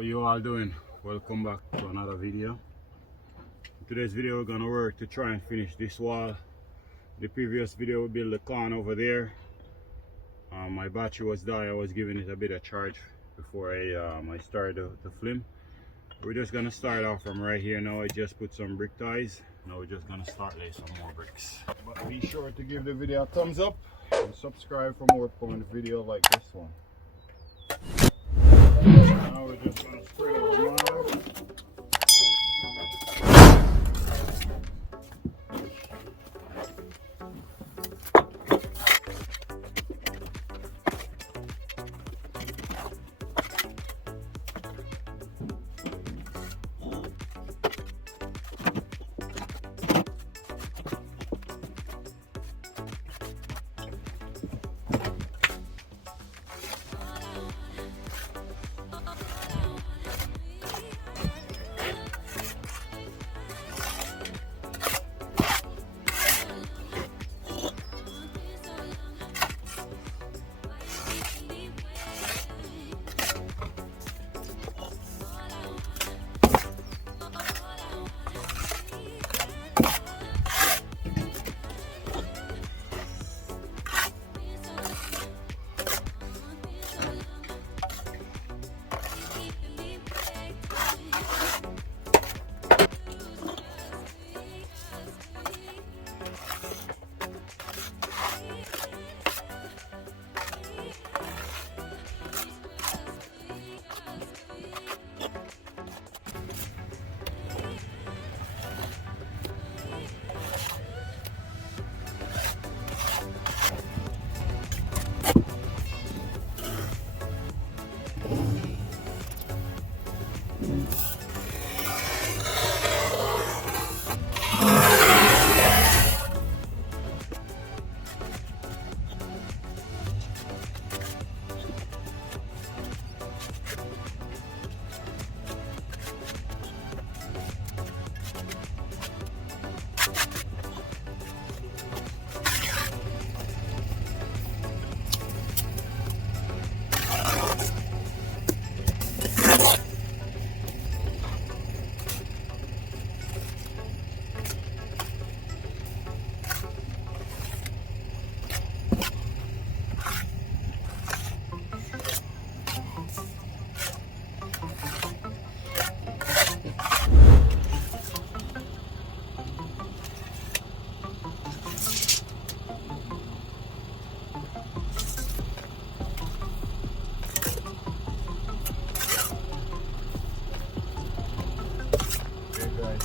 How you all doing? Welcome back to another video. In today's video we're gonna work to try and finish this wall. The previous video we built the corner over there. My battery was dying. I was giving it a bit of charge before I started the film. We're just gonna start off from right here now. I just put some brick ties. Now we're just gonna start laying some more bricks. But be sure to give the video a thumbs up and subscribe for more fun video like this one. Now we're just gonna spread our mark.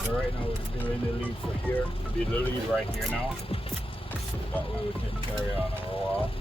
So right now we're doing the lead for here. We'll do the lead right here now. That way we can carry on our wall.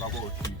back about 3 feet.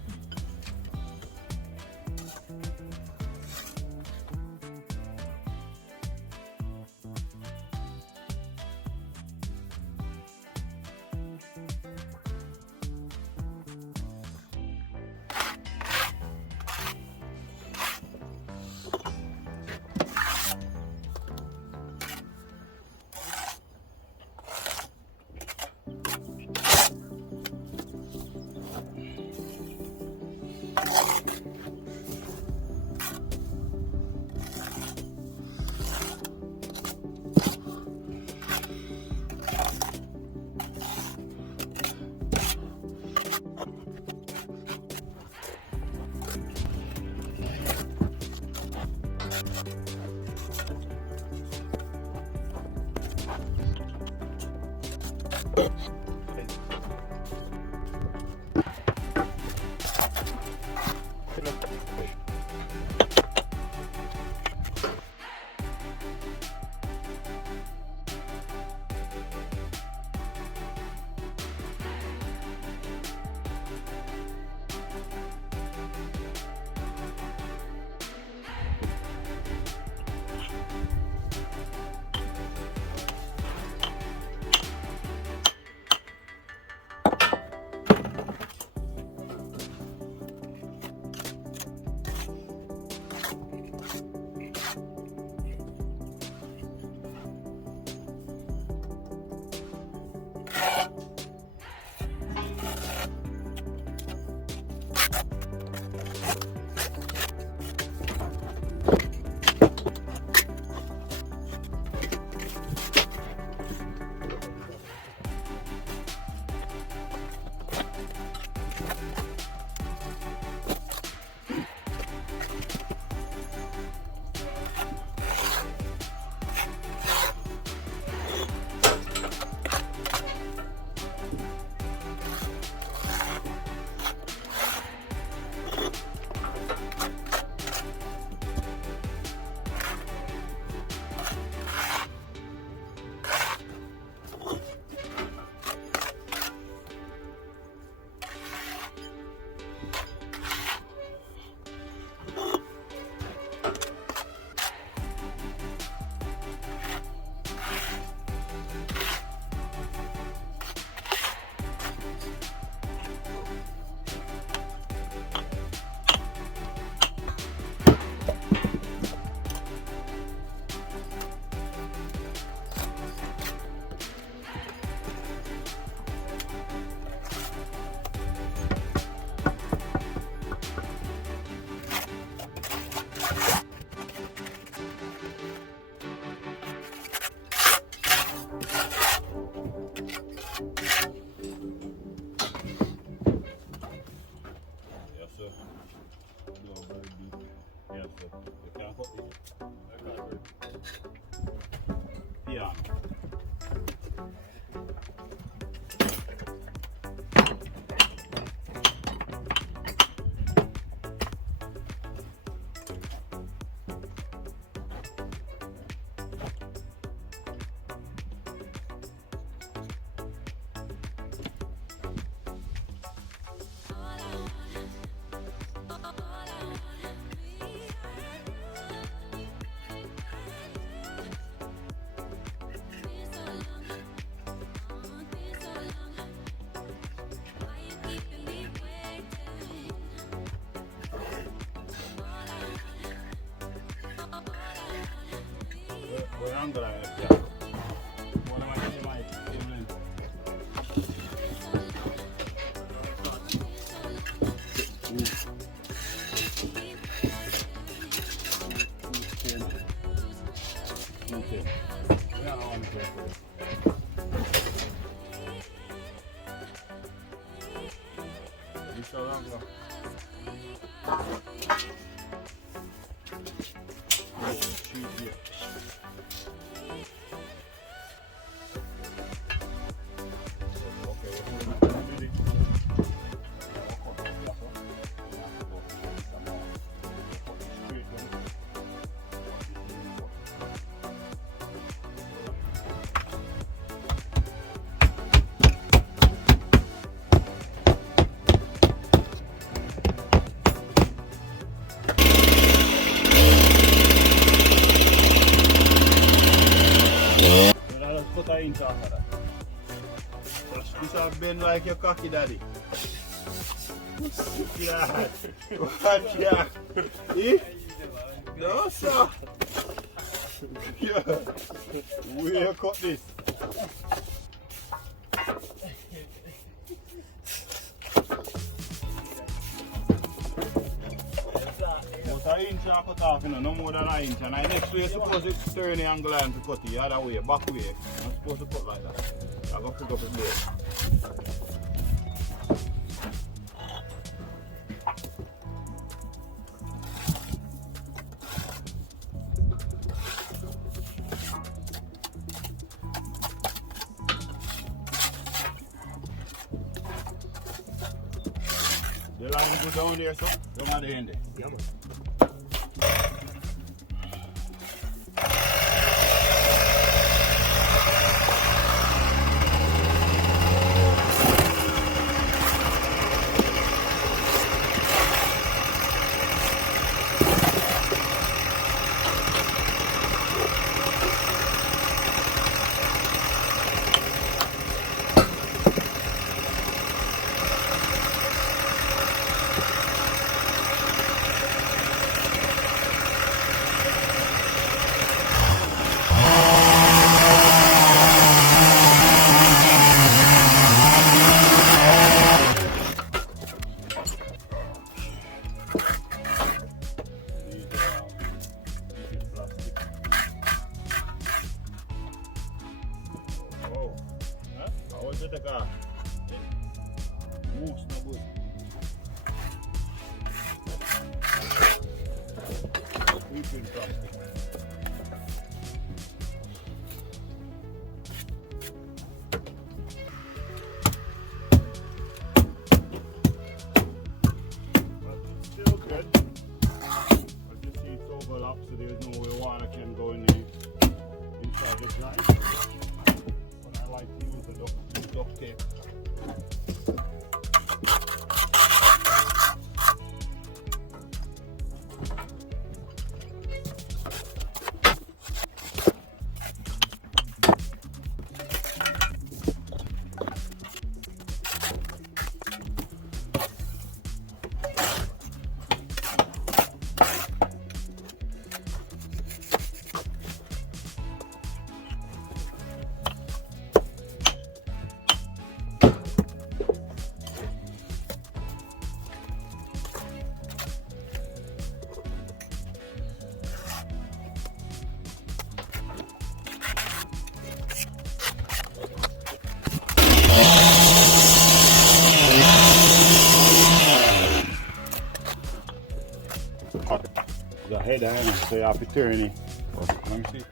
Yeah. What angle I have here? What am I saying, Mike? Okay. Yeah, I want to go for it. You so long ago. Right, shoot here. an inch off of that. This will bend like your cocky daddy. Yeah. Watch ya. Eh? No sir. Yeah. Where you cut this? An inch and cut off, you know, no more than an inch. And next way you're supposed to turn the angle line to cut it the other way, back way. You're supposed to cut like that. I'm going to pick up the blade. The line go down there, so down at the end there. Yeah, man. So there's no way water can go in the inside this line. But I like to use the duct tape. The head end, so you have to turn it. Let me see.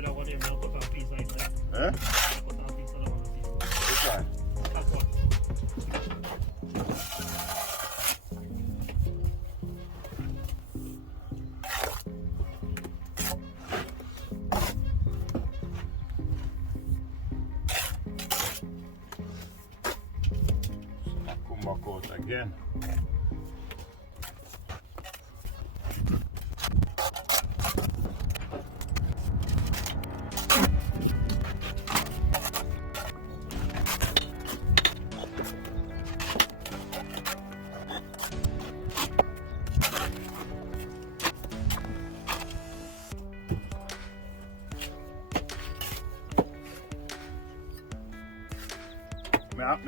with that one here, man. Put on a piece like that. Eh? Put on a piece of that one. Which one? That one. Come back out again.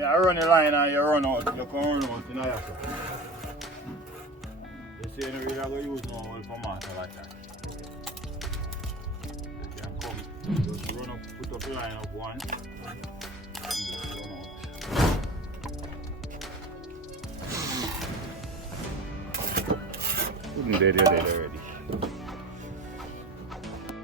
I run the line and you run out. You can run out in there. You see, you really have to use no oil for master like that. You can come, just run up, put up the line up one. And just run out. Couldn't dead already.